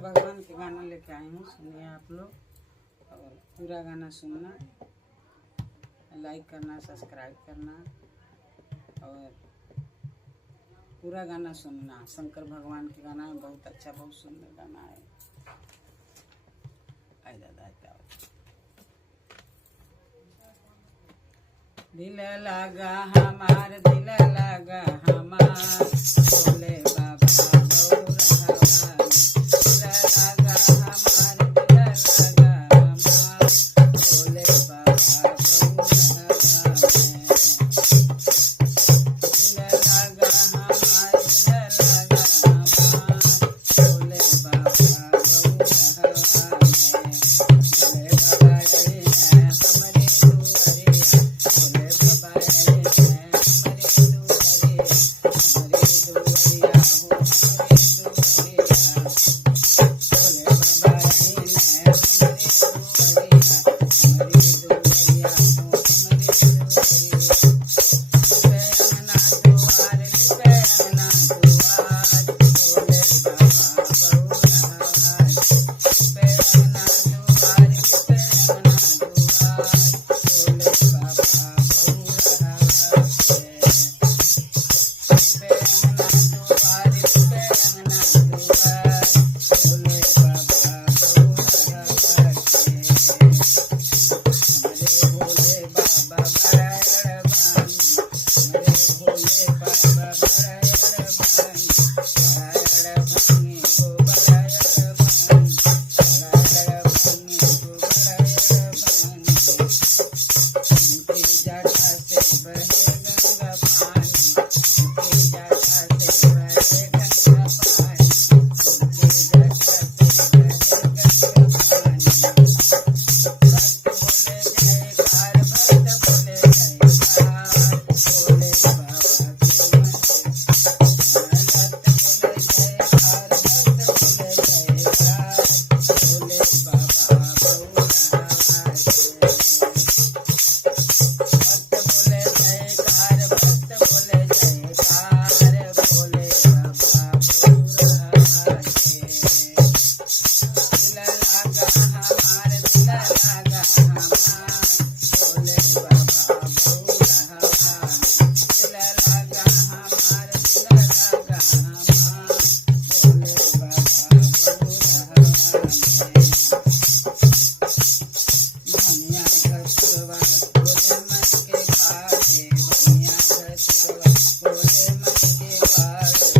भगवान के गाना लेके आई हूँ, सुनिए आप लोग और पूरा गाना सुनना, लाइक करना, सब्सक्राइब करना और पूरा गाना सुनना। शंकर भगवान के गाना है, बहुत अच्छा, बहुत सुंदर गाना है। आई दादा क्या दिल लगा हमार, दिल लगा हमार,